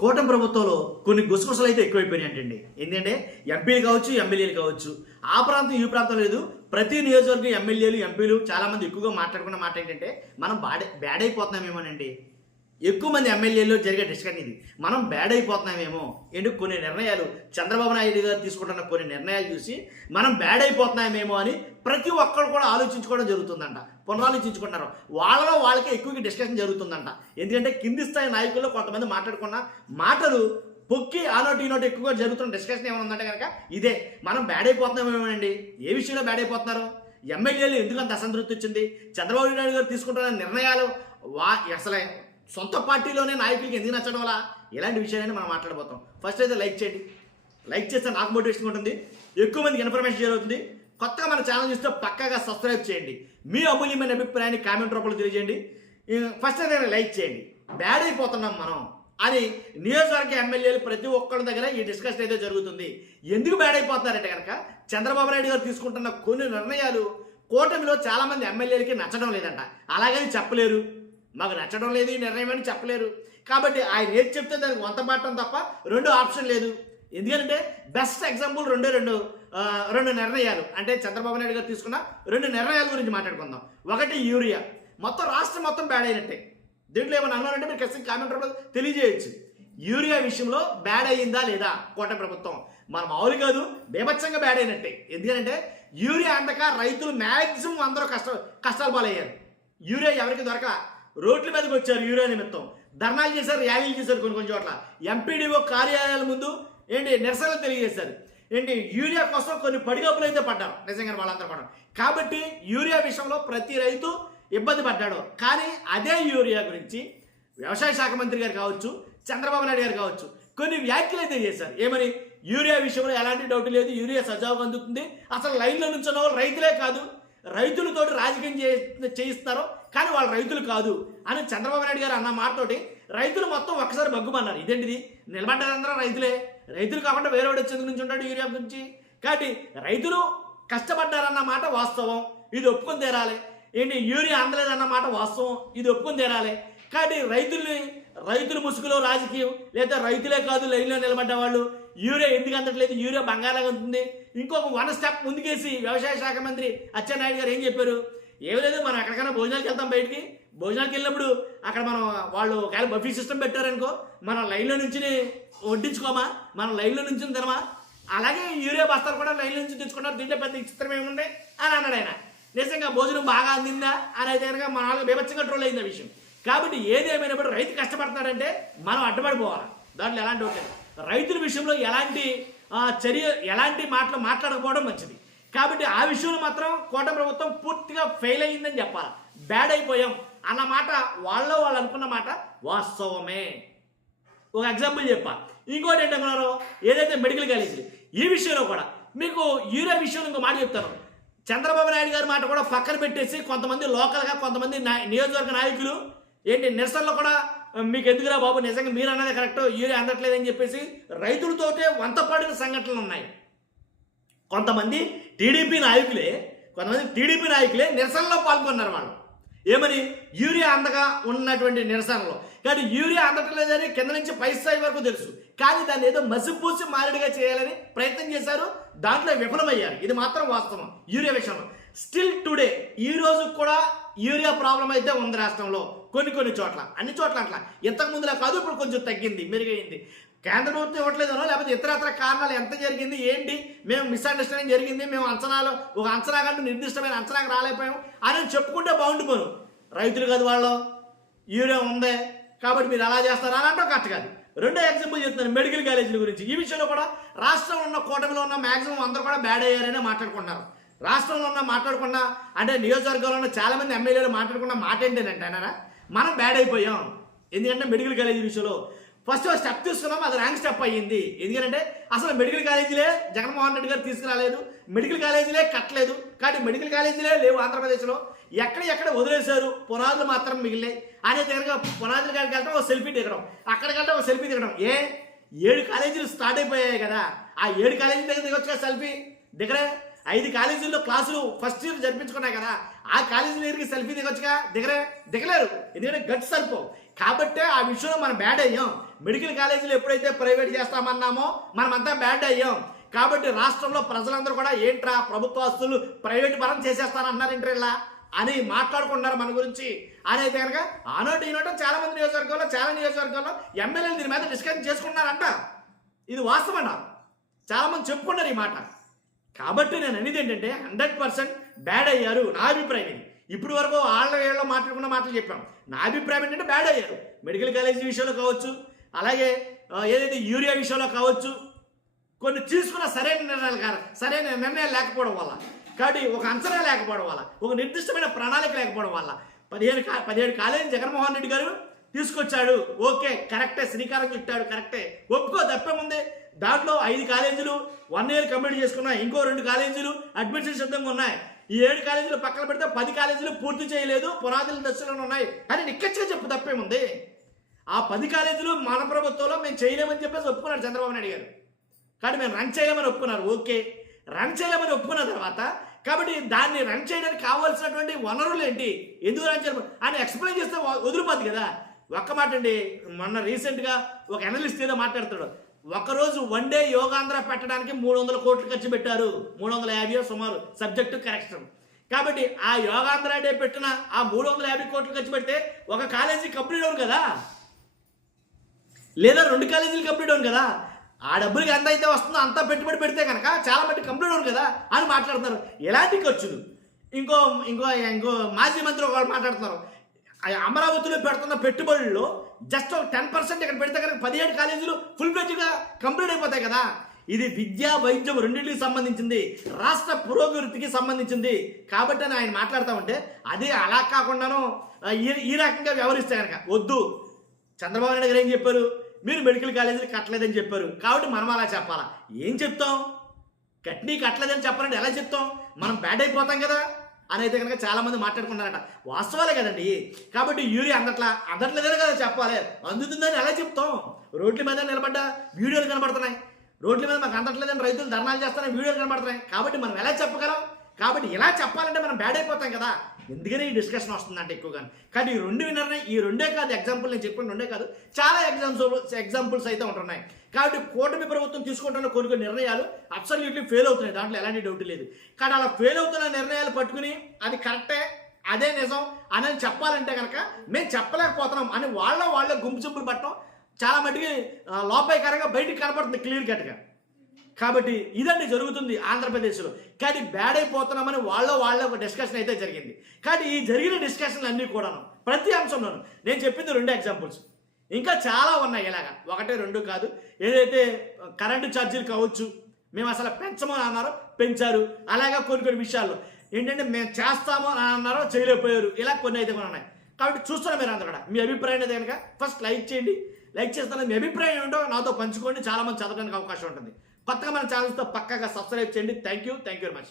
కూటమి ప్రభుత్వంలో కొన్ని గుసగుసలు అయితే ఎక్కువైపోయినాయంటండి. ఏంటంటే ఎంపీలు కావచ్చు, ఎమ్మెల్యేలు కావచ్చు, ఆ ప్రాంతం ఈ ప్రాంతం లేదు, ప్రతి నియోజకవర్గం ఎమ్మెల్యేలు ఎంపీలు చాలామంది ఎక్కువగా మాట్లాడుకున్న మాట ఏంటంటే మనం బ్యాడ్ అయిపోతున్నామేమోనండి. ఎక్కువ మంది ఎమ్మెల్యేలు జరిగే డిస్కషన్ ఇది. మనం బ్యాడ్ అయిపోతున్నామేమో, ఏంటి కొన్ని నిర్ణయాలు చంద్రబాబు నాయుడు గారు తీసుకుంటున్న కొన్ని నిర్ణయాలు చూసి మనం బ్యాడ్ అయిపోతున్నామేమో అని ప్రతి ఒక్కరు కూడా ఆలోచించుకోవడం జరుగుతుందంట, పునరాలోచించుకుంటున్నారు. వాళ్ళలో వాళ్ళకే ఎక్కువగా డిస్కషన్ జరుగుతుందంట. ఎందుకంటే కింది స్థాయి నాయకుల్లో కొంతమంది మాట్లాడుకున్న మాటలు పొక్కి ఆ నోటి ఈ నోటి ఎక్కువగా జరుగుతున్న డిస్కషన్ ఏమైనా ఉందంటే కనుక ఇదే, మనం బ్యాడ్ అయిపోతున్నామేమోనండి. ఏ విషయంలో బ్యాడ్ అయిపోతున్నారు? ఎమ్మెల్యేలు ఎందుకంత అసంతృప్తి వచ్చింది? చంద్రబాబు నాయుడు గారు తీసుకుంటున్న నిర్ణయాలు అసలే సొంత పార్టీలోనే నాయకులకి ఎందుకు నచ్చడం వల్ల, ఇలాంటి విషయాలని మనం మాట్లాడబోతాం. ఫస్ట్ అయితే లైక్ చేయండి. లైక్ చేస్తే నాకు మోటివేషన్ ఉంటుంది, ఎక్కువ మందికి ఇన్ఫర్మేషన్ జరుగుతుంది. కొత్తగా మన ఛానల్ చూస్తే పక్కాగా సబ్స్క్రైబ్ చేయండి. మీ అమూల్యమైన అభిప్రాయాన్ని కామెంట్ రూపంలో తెలియజేయండి. ఫస్ట్ అయితే లైక్ చేయండి. బ్యాడ్ అయిపోతున్నాం మనం అని నియోజకవర్గ ఎమ్మెల్యేలు ప్రతి ఒక్కరి దగ్గర ఈ డిస్కషన్ అయితే జరుగుతుంది. ఎందుకు బ్యాడ్ అయిపోతున్నారంటే కనుక చంద్రబాబు నాయుడు గారు తీసుకుంటున్న కొన్ని నిర్ణయాలు కూటమిలో చాలామంది ఎమ్మెల్యేలకి నచ్చడం లేదంట. అలాగని చెప్పలేరు, మాకు నచ్చడం లేదు ఈ నిర్ణయం అని చెప్పలేరు. కాబట్టి ఆయన ఏది చెప్తే దానికి వంత పట్టడం తప్ప రెండో ఆప్షన్ లేదు. ఎందుకంటే బెస్ట్ ఎగ్జాంపుల్ రెండు నిర్ణయాలు, అంటే చంద్రబాబు నాయుడు గారు తీసుకున్న రెండు నిర్ణయాల గురించి మాట్లాడుకుందాం. ఒకటి యూరియా, మొత్తం రాష్ట్రం మొత్తం బ్యాడ్ అయినట్టే. దీంట్లో ఏమైనా అన్నారంటే మీరు ఖచ్చితంగా కామెంట్ రూపంలో తెలియజేయచ్చు. యూరియా విషయంలో బ్యాడ్ అయ్యిందా లేదా కూటమి ప్రభుత్వం? మన మామూలు కాదు, బేభత్సంగా బ్యాడ్ అయినట్టే. ఎందుకంటే యూరియా అందక రైతులు మ్యాక్సిమం అందరూ కష్టాలు పాలయ్యారు. యూరియా ఎవరికి దొరక రోడ్ల మీదకి వచ్చారు. యూరియా నిమిత్తం ధర్నాలు చేశారు, ర్యాలీలు చేశారు. కొన్ని చోట్ల ఎంపీడీఓ కార్యాలయాల ముందు నిరసనలు తెలియజేశారు. యూరియా కోసం కొన్ని పడిగప్పులు అయితే పడ్డారు, నిజంగా వాళ్ళందరూ పడ్డారు. కాబట్టి యూరియా విషయంలో ప్రతి రైతు ఇబ్బంది పడ్డాడు. కానీ అదే యూరియా గురించి వ్యవసాయ శాఖ మంత్రి గారు కావచ్చు, చంద్రబాబు నాయుడు గారు కావచ్చు, కొన్ని వ్యాఖ్యలు అయితే చేశారు. ఏమని? యూరియా విషయంలో ఎలాంటి డౌట్ లేదు, యూరియా సజావుగా అందుతుంది. అసలు లైన్లో నుంచిన వాళ్ళు రైతులే కాదు, రైతులతోటి రాజకీయం చేయిస్తారో కానీ వాళ్ళు రైతులు కాదు అని చంద్రబాబు నాయుడు గారు అన్న మాటతోటి రైతులు మొత్తం ఒక్కసారి బగ్గుమన్నారు. ఇదేంటిది, నిలబడ్డారందరూ రైతులే, రైతులు కాకుండా వేరే వాడు వచ్చేందుకు నుంచి ఉంటాడు యూరియా గురించి. కాబట్టి రైతులు కష్టపడ్డారన్న మాట వాస్తవం, ఇది ఒప్పుకొని తీరాలి. యూరియా అందలేదన్న మాట వాస్తవం, ఇది ఒప్పుకొని తీరాలి. కాబట్టి రైతుల ముసుగులో రాజకీయం, లేదా రైతులే కాదు లైన్లో నిలబడ్డ వాళ్ళు యూరియా ఎందుకు అందట్లేదు, యూరియా బంగాళాగా ఉంటుంది. ఇంకొక 1 స్టెప్ ముందుకేసి వ్యవసాయ శాఖ మంత్రి అచ్చెన్నాయుడు గారు ఏం చెప్పారు? ఏమి లేదు, మనం ఎక్కడికైనా భోజనాలకు వెళ్తాం, బయటికి భోజనాలకు వెళ్ళినప్పుడు అక్కడ మనం వాళ్ళు ఒకవేళ బఫీ సిస్టమ్ పెట్టారనుకో, మనం లైన్లో నుంచి వడ్డించుకోమా, మనం లైన్లో నుంచి తినమా, అలాగే యూరియా బస్తాలు కూడా లైన్లో నుంచి తెచ్చుకుంటారు. దీంట్లో పెద్ద చిత్రం ఏముంది అని అన్నాడు ఆయన. నిజంగా భోజనం బాగా అందిందా అని అయితే కనుక మన వాళ్ళకి బీభత్సంగా ట్రోల్ అయింది విషయం. కాబట్టి ఏది ఏమైనప్పుడు రైతు కష్టపడుతున్నాడంటే మనం అడ్డుపడిపోవాలి, దాంట్లో ఎలాంటి ఉంటుంది. రైతుల విషయంలో ఎలాంటి మాటలు మాట్లాడకపోవడం మంచిది. కాబట్టి ఆ విషయంలో మాత్రం కూటమి ప్రభుత్వం పూర్తిగా ఫెయిల్ అయ్యిందని చెప్పాలి. బ్యాడ్ అయిపోయాం అన్న మాట వాళ్ళు అనుకున్న మాట వాస్తవమే. ఒక ఎగ్జాంపుల్ చెప్పా. ఇంకోటి ఏంటనుకున్నారు, ఏదైతే మెడికల్ కాలేజీలు, ఈ విషయంలో కూడా మీకు యూరియా విషయంలో ఇంకో మాట చెప్తాను. చంద్రబాబు నాయుడు గారి మాట కూడా పక్కన పెట్టేసి కొంతమంది లోకల్గా కొంతమంది నియోజకవర్గ నాయకులు నిరసనలో కూడా మీకు ఎందుకురా బాబు, నిజంగా మీరు అన్నది కరెక్ట్, యూరియా అందట్లేదని చెప్పేసి రైతులతోటే వంతపడిన సంఘటనలు ఉన్నాయి. కొంతమంది టీడీపీ నాయకులే నిరసనలో పాల్గొన్నారు. వాళ్ళు ఏమని? యూరియా అందగా ఉన్నటువంటి నిరసనలో. కానీ యూరియా అందట్లేదని కింద నుంచి పై స్థాయి వరకు తెలుసు, కానీ దాన్ని ఏదో మసిపూసి మారేడుగా చేయాలని ప్రయత్నం చేశారు, దాంట్లో విఫలమయ్యారు. ఇది మాత్రం వాస్తవం. యూరియా విషయంలో స్టిల్ టుడే ఈ రోజు కూడా యూరియా ప్రాబ్లం అయితే ఉంది రాష్ట్రంలో. కొన్ని చోట్ల, అన్ని చోట్ల అట్లా ఇంతకు ముందులా కాదు, ఇప్పుడు కొంచెం తగ్గింది, మెరుగైంది. కేంద్ర ప్రభుత్వం ఇవ్వట్లేదనో లేకపోతే ఇతరత్ర కారణాలు ఎంత జరిగింది ఏంటి, మేము మిస్అండర్స్టాండింగ్ జరిగింది, మేము ఒక అంచనా కంటూ నిర్దిష్టమైన అంచనాకు రాలేకపోయాము అని చెప్పుకుంటే బాగుండిపోను. రైతులు కాదు వాళ్ళు, యూరియా ఉందే కాబట్టి మీరు అలా చేస్తారు అని అంటే కరెక్ట్ కాదు. రెండో ఎగ్జాంపుల్ చెప్తున్నాను, మెడికల్ కాలేజీల గురించి. ఈ విషయంలో కూడా రాష్ట్రంలో ఉన్న కూటమిలో ఉన్న మ్యాక్సిమం అందరూ కూడా బ్యాడ్ అయ్యారనే మాట్లాడుకుంటున్నారు. రాష్ట్రంలో ఉన్న మాట్లాడకుండా అంటే నియోజకవర్గంలో ఉన్న చాలామంది ఎమ్మెల్యేలు మాట్లాడకుండా మాట ఏంటంటే మనం బ్యాడ్ అయిపోయాం. ఎందుకంటే మెడికల్ కాలేజీ విషయంలో ఫస్ట్ స్టెప్ తీసుకున్నాం, అది ర్యాంక్ స్టెప్ అయ్యింది. ఎందుకంటే అసలు మెడికల్ కాలేజీలే జగన్మోహన్ రెడ్డి గారు తీసుకురాలేదు, మెడికల్ కాలేజీలే కట్టలేదు. కాబట్టి మెడికల్ కాలేజీలే లేవు ఆంధ్రప్రదేశ్లో, ఎక్కడ వదిలేశారు, పునాదులు మాత్రం మిగిలినాయి. అదే దగ్గర పునాదుల కాడికి వెళ్తాం ఒక సెల్ఫీ దిగడం, అక్కడికి వెళ్తాం ఒక సెల్ఫీ దిగడం. 7 కాలేజీలు స్టార్ట్ అయిపోయాయి కదా, ఆ 7 కాలేజీల దగ్గర దిగొచ్చు కదా సెల్ఫీ దిగరే. 5 కాలేజీల్లో క్లాసులు ఫస్ట్ ఇయర్ జరిపించుకున్నాయి కదా, ఆ కాలేజీల దగ్గరికి సెల్ఫీ దిగొచ్చుగా, దిగలేరు. ఎందుకంటే గట్స్ సరిపోవు. కాబట్టే ఆ విషయంలో మనం బ్యాడ్ అయ్యాం. మెడికల్ కాలేజీలు ఎప్పుడైతే ప్రైవేట్ చేస్తామన్నామో మనమంతా బ్యాడ్ అయ్యాం. కాబట్టి రాష్ట్రంలో ప్రజలందరూ కూడా ఏంట్రా ప్రభుత్వ ఆస్తులు ప్రైవేట్ పరం చేసేస్తానన్నారు ఇంట్రెల్లా అని మాట్లాడుకుంటున్నారు మన గురించి. అని అయితే కనుక ఆనోటి ఈనోటో చాలా మంది నియోజకవర్గాల్లో ఎమ్మెల్యేలు దీని మీద డిస్కషన్ చేసుకుంటున్నారంట. ఇది వాస్తవం అంట, చాలా మంది చెప్పుకున్నారు ఈ మాట. కాబట్టి నేను అనేది ఏంటంటే 100% బ్యాడ్ అయ్యారు నా అభిప్రాయం. ఇది ఇప్పుడు వరకు వీళ్ళ మాట్లాడుకున్న మాటలు చెప్పాం. నా అభిప్రాయం ఏంటంటే బ్యాడ్ అయ్యారు. మెడికల్ కాలేజీ విషయంలో కావచ్చు, అలాగే ఏదైతే యూరియా విషయంలో కావచ్చు, కొన్ని తీసుకున్న సరైన నిర్ణయాలు లేకపోవడం వల్ల, కాబట్టి ఒక అంచనా లేకపోవడం వల్ల, ఒక నిర్దిష్టమైన ప్రణాళిక లేకపోవడం వల్ల 17 కాలేజీ జగన్మోహన్ రెడ్డి గారు తీసుకొచ్చాడు. ఓకే, కరెక్టే, శ్రీకారం చుట్టాడు, కరెక్టే, ఒప్పుకో, తప్పేముంది. దాంట్లో 5 కాలేజీలు 1 year కంప్లీట్ చేసుకున్నాయి, ఇంకో 2 కాలేజీలు అడ్మిషన్ సిద్ధంగా ఉన్నాయి. ఈ 7 కాలేజీలు పక్కన పెడితే 10 కాలేజీలు పూర్తి చేయలేదు, పునాదుల దశలోనే ఉన్నాయి అని నిక్కచ్చిగా చెప్పు, తప్పేముంది. ఆ 10 కాలేజీలు మన ప్రభుత్వంలో మేము చేయలేమని చెప్పేసి ఒప్పుకున్నాడు చంద్రబాబు నాయుడు గారు. కాబట్టి మేము రన్ చేయలేమని ఒప్పుకున్నారు. ఓకే, రన్ చేయలేమని ఒప్పుకున్న తర్వాత కాబట్టి దాన్ని రన్ చేయడానికి కావాల్సినటువంటి వనరులు ఏంటి, ఎందుకు రన్ చేయడం అని ఎక్స్ప్లెయిన్ చేస్తే వదిలిపోద్ది కదా. ఒక్క మాట అండి, మొన్న రీసెంట్గా ఒక అనలిస్ట్ ఏదో మాట్లాడుతాడు, ఒకరోజు 1 day యోగాంధ్ర పెట్టడానికి 300 కోట్లు ఖర్చు పెట్టారు, 350 సుమారు సబ్జెక్టు కరెక్షన్. కాబట్టి ఆ యోగాంధ్ర డే పెట్టిన ఆ 350 కోట్లు ఖర్చు పెడితే ఒక కాలేజీ కంప్లీట్ అవును కదా, లేదా 2 కాలేజీలు కంప్లీట్ అవును కదా. ఆ డబ్బులకి ఎంత అయితే వస్తుందో అంతా పెట్టుబడి పెడితే కనుక చాలా మట్టి కంప్లీట్ అవును కదా అని మాట్లాడుతున్నారు. ఎలాంటి ఖర్చులు. ఇంకో ఇంకో ఇంకో మాజీ మంత్రి ఒకళ్ళు మాట్లాడుతున్నారు, అమరావతిలో పెడుతున్న పెట్టుబడుల్లో జస్ట్ 10% ఇక్కడ పెడితే కనుక 17 కాలేజీలు ఫుల్ ఫ్లెడ్జ్గా కంప్లీట్ అయిపోతాయి కదా. ఇది విద్యా వైద్యం రెండింటికి సంబంధించింది, రాష్ట్ర పురోగతికి సంబంధించింది. కాబట్టి అని ఆయన మాట్లాడుతూ ఉంటే అది అలా కాకుండాను ఈ రకంగా వ్యవహరిస్తే కనుక వద్దు. చంద్రబాబు నాయుడు గారు ఏం చెప్పారు, మీరు మెడికల్ కాలేజీలు కట్టలేదని చెప్పారు, కాబట్టి మనం అలా చెప్పాలా. ఏం చెప్తాం, కట్టలేదని చెప్పాలంటే ఎలా చెప్తాం, మనం బ్యాడ్ అయిపోతాం కదా అని అయితే కనుక చాలామంది మాట్లాడుకున్నారట. వాస్తవాలే కదండి. కాబట్టి యూరియా అందట్లేదని కదా చెప్పాలి, అందుతుందని ఎలా చెప్తాం. రోడ్ల మీద నిలబడ్డ వీడియోలు కనబడుతున్నాయి, రోడ్ల మీద మాకు అందట్లేదని రైతులు ధర్నాలు చేస్తారని వీడియోలు కనబడుతున్నాయి. కాబట్టి మనం ఎలా చెప్పగలం. కాబట్టి ఇలా చెప్పాలంటే మనం బ్యాడ్ అయిపోతాం కదా. ఎందుకని ఈ డిస్కషన్ వస్తుందంటే ఎక్కువగా. కానీ ఈ రెండే కాదు ఎగ్జాంపుల్, నేను చెప్పిన 2 కాదు, చాలా ఎగ్జాంపుల్స్ అయితే ఉంటున్నాయి. కాబట్టి కూటమి ప్రభుత్వం తీసుకుంటున్న కొన్ని నిర్ణయాలు అబ్సల్యూట్లీ ఫెయిల్ అవుతున్నాయి, దాంట్లో ఎలాంటి డౌట్ లేదు. కానీ అలా ఫెయిల్ అవుతున్న నిర్ణయాలు పట్టుకుని అది కరెక్టే, అదే నిజం అని చెప్పాలంటే కనుక మేము చెప్పలేకపోతున్నాం అని వాళ్ళ గుంపు చింపులు పట్టడం చాలా మటుకి లోపాయకరంగా బయటికి కనపడుతుంది క్లియర్ కట్గా. కాబట్టి ఇదండి జరుగుతుంది ఆంధ్రప్రదేశ్లో. కానీ బ్యాడ్ అయిపోతున్నామని వాళ్ళ ఒక డిస్కషన్ అయితే జరిగింది. కానీ ఈ జరిగిన డిస్కషన్లు అన్నీ కూడాను ప్రతి అంశంలోనూ నేను చెప్పింది 2 ఎగ్జాంపుల్స్, ఇంకా చాలా ఉన్నాయి. ఇలాగా 1, 2 కాదు. ఏదైతే కరెంటు ఛార్జీలు కావచ్చు, మేము అసలు పెంచమని అన్నారో పెంచారు. అలాగా కొన్ని విషయాల్లో ఏంటంటే మేము చేస్తాము అని అన్నారో చేయలేకపోయారు. ఇలా కొన్ని అయితే ఉన్నాయి. కాబట్టి చూస్తున్నారు మీరు అందరూ కూడా. మీ అభిప్రాయం అయితే కనుక ఫస్ట్ లైక్ చేయండి. లైక్ చేస్తాను, మీ అభిప్రాయం ఏంటో నాతో పంచుకోండి, చాలామంది చదవడానికి అవకాశం ఉంటుంది. కొత్తగా మన ఛానల్స్తో పక్కాగా సబ్స్క్రైబ్ చేయండి. Thank you very much.